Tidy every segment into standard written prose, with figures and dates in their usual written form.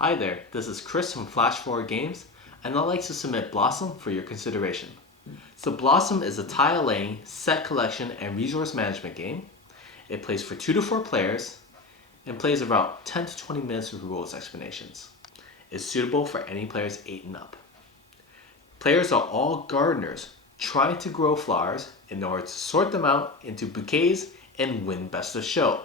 Hi there, this is Chris from Flash Forward Games, and I'd like to submit Blossom for your consideration. So Blossom is a tile laying, set collection, and resource management game. It plays for 2 to 4 players, and plays about 10 to 20 minutes with rules explanations. It's suitable for any players 8 and up. Players are all gardeners trying to grow flowers in order to sort them out into bouquets and win best of show.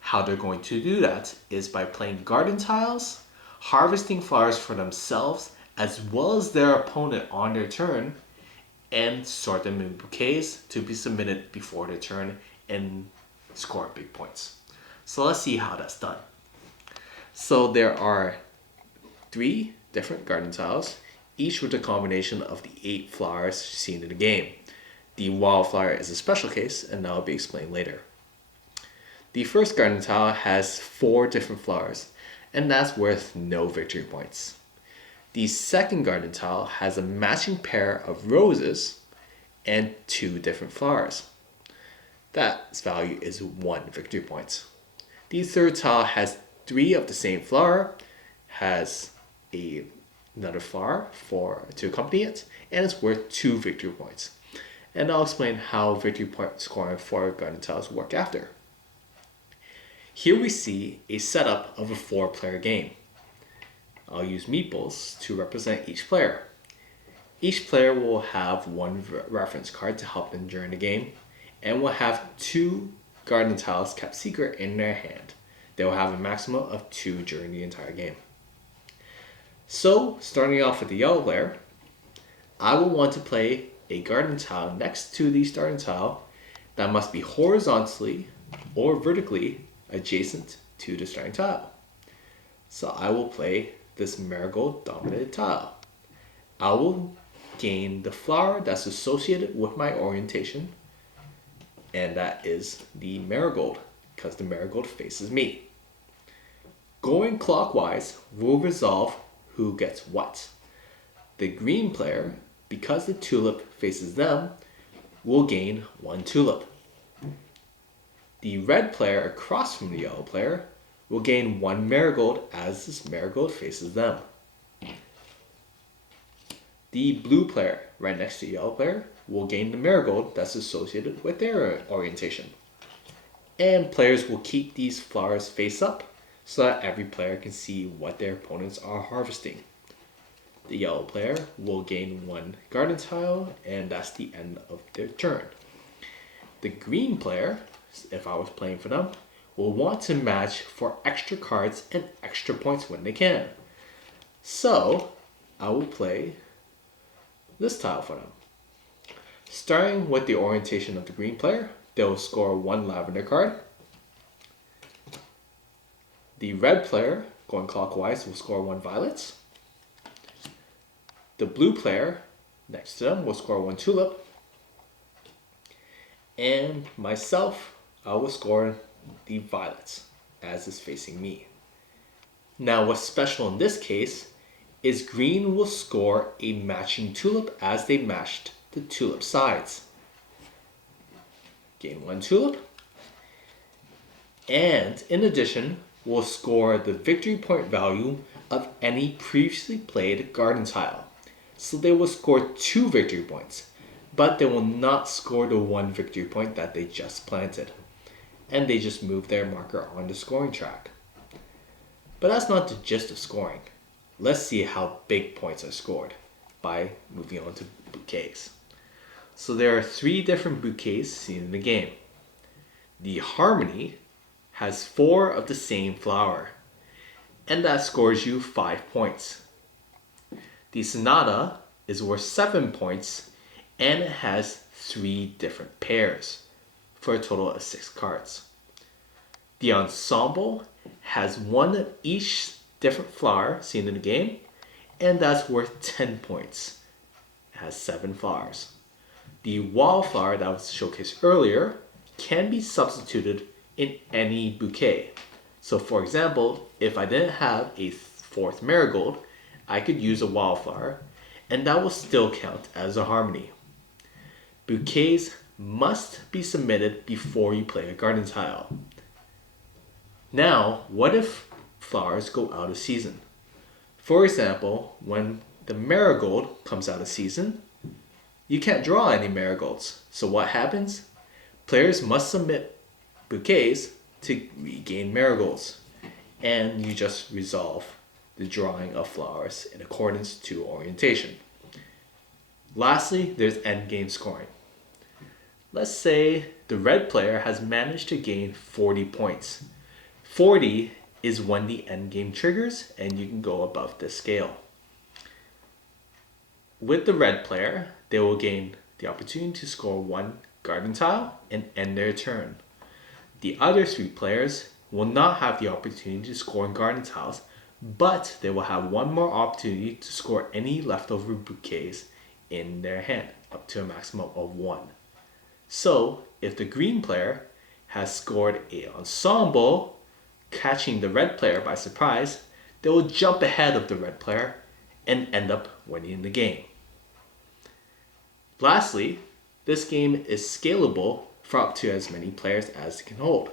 How they're going to do that is by playing garden tiles, harvesting flowers for themselves as well as their opponent on their turn, and sort them in bouquets to be submitted before their turn and score big points. So let's see how that's done. So there are 3 different garden tiles, each with a combination of the 8 flowers seen in the game. The wildflower is a special case, and that will be explained later. The first garden tile has 4 different flowers, and that's worth no victory points. The second garden tile has a matching pair of roses and 2 different flowers. That value is 1 victory point. The third tile has 3 of the same flower, has another flower to accompany it, and it's worth 2 victory points. And I'll explain how victory point scoring for garden tiles work after. Here we see a setup of a 4-player game. I'll use meeples to represent each player. Each player will have 1 reference card to help them during the game, and will have 2 garden tiles kept secret in their hand. They will have a maximum of 2 during the entire game. So, starting off with the yellow player, I will want to play a garden tile next to the starting tile that must be horizontally or vertically adjacent to the starting tile. So I will play this marigold dominated tile. I will gain the flower that's associated with my orientation, and that is the marigold, because the marigold faces me. Going clockwise will resolve who gets what. The green player, because the tulip faces them, will gain 1 tulip. The red player across from the yellow player will gain 1 marigold as this marigold faces them. The blue player right next to the yellow player will gain the marigold that's associated with their orientation. And players will keep these flowers face up so that every player can see what their opponents are harvesting. The yellow player will gain 1 garden tile, and that's the end of their turn. The green player, if I was playing for them, will want to match for extra cards and extra points when they can. So I will play this tile for them. Starting with the orientation of the green player, they will score 1 lavender card. The red player, going clockwise, will score 1 violet. The blue player next to them will score 1 tulip. And myself, I will score the violets as is facing me. Now what's special in this case is green will score a matching tulip as they matched the tulip sides. Gain 1 tulip. And in addition, will score the victory point value of any previously played garden tile. So they will score 2 victory points, but they will not score the 1 victory point that they just planted. And they just move their marker on the scoring track. But that's not the gist of scoring. Let's see how big points are scored by moving on to bouquets. So there are 3 different bouquets seen in the game. The harmony has 4 of the same flower, and that scores you 5 points. The sonata is worth 7 points, and it has 3 different pairs for a total of 6 cards. The ensemble has 1 of each different flower seen in the game, and that's worth 10 points. It has 7 flowers. The wildflower that was showcased earlier can be substituted in any bouquet. So for example, if I didn't have a 4th marigold, I could use a wildflower, and that will still count as a harmony. Bouquets must be submitted before you play a garden tile. Now, what if flowers go out of season? For example, when the marigold comes out of season, you can't draw any marigolds. So what happens? Players must submit bouquets to regain marigolds, and you just resolve the drawing of flowers in accordance to orientation. Lastly, there's endgame scoring. Let's say the red player has managed to gain 40 points. 40 is when the endgame triggers, and you can go above this scale. With the red player, they will gain the opportunity to score one garden tile and end their turn. The other three players will not have the opportunity to score garden tiles, but they will have one more opportunity to score any leftover bouquets in their hand, up to a maximum of one. So, if the green player has scored an ensemble, catching the red player by surprise, they will jump ahead of the red player and end up winning the game. Lastly, this game is scalable for up to as many players as it can hold.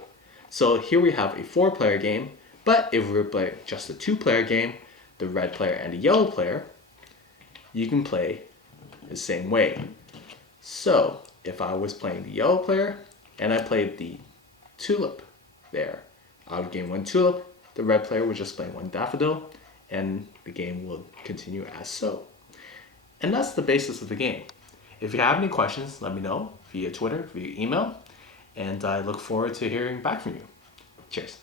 So here we have a 4-player game, but if we were playing just a 2-player game, the red player and the yellow player, you can play the same way. So if I was playing the yellow player and I played the tulip there, I would gain one tulip, the red player would just play one daffodil, and the game will continue as so. And that's the basis of the game. If you have any questions, let me know via Twitter, via email, and I look forward to hearing back from you. Cheers.